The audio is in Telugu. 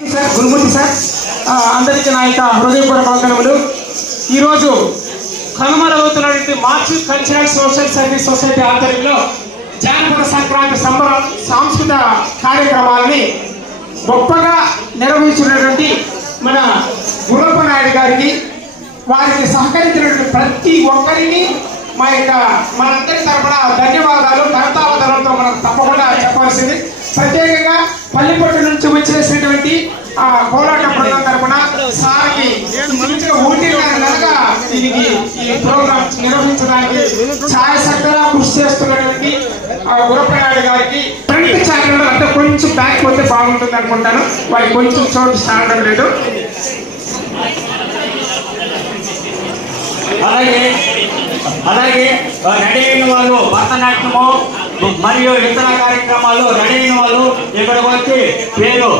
గురుమూర్తి సార్, అందరికీ నా యొక్క హృదయపూర్వక వందనములు. ఈరోజు కనుమరుగవుతున్నటువంటి March cultural social service society ఆధ్వర్యంలో జానపద సంక్రాంతి సంబరం సాంస్కృతిక కార్యక్రమాలని గొప్పగా నిర్వహించినటువంటి మన గురప్ప నాయుడు గారికి, వారికి సహకరించినటువంటి ప్రతి ఒక్కరికి మనందరి తరపున ధన్యవాదాలు, కర్తావధానంతో మనం తప్పకుండా చెప్పాల్సింది. ప్రత్యేకంగా పల్లిపట్టు నుంచి వచ్చేసినటువంటి కోలాట బృందం తరపున సార్కి నెలగా ఈ ప్రోగ్రామ్ నిర్వహించడానికి ఛాయశక్తిగా కృషి చేస్తున్నటువంటి గురప్ప నాయుడు గారికి ఫ్రంట్ ఛానల్ అంటే కొంచెం బ్యాక్ పోతే బాగుంటుంది అనుకుంటాను. వారికి కొంచెం చోటు సాగడం లేదు. అలాగే రెడీ అయిన వాళ్ళు భరతనాట్యము మరియు ఇతర కార్యక్రమాలు రెడీ అయిన వాళ్ళు ఇక్కడికి వచ్చి పేరు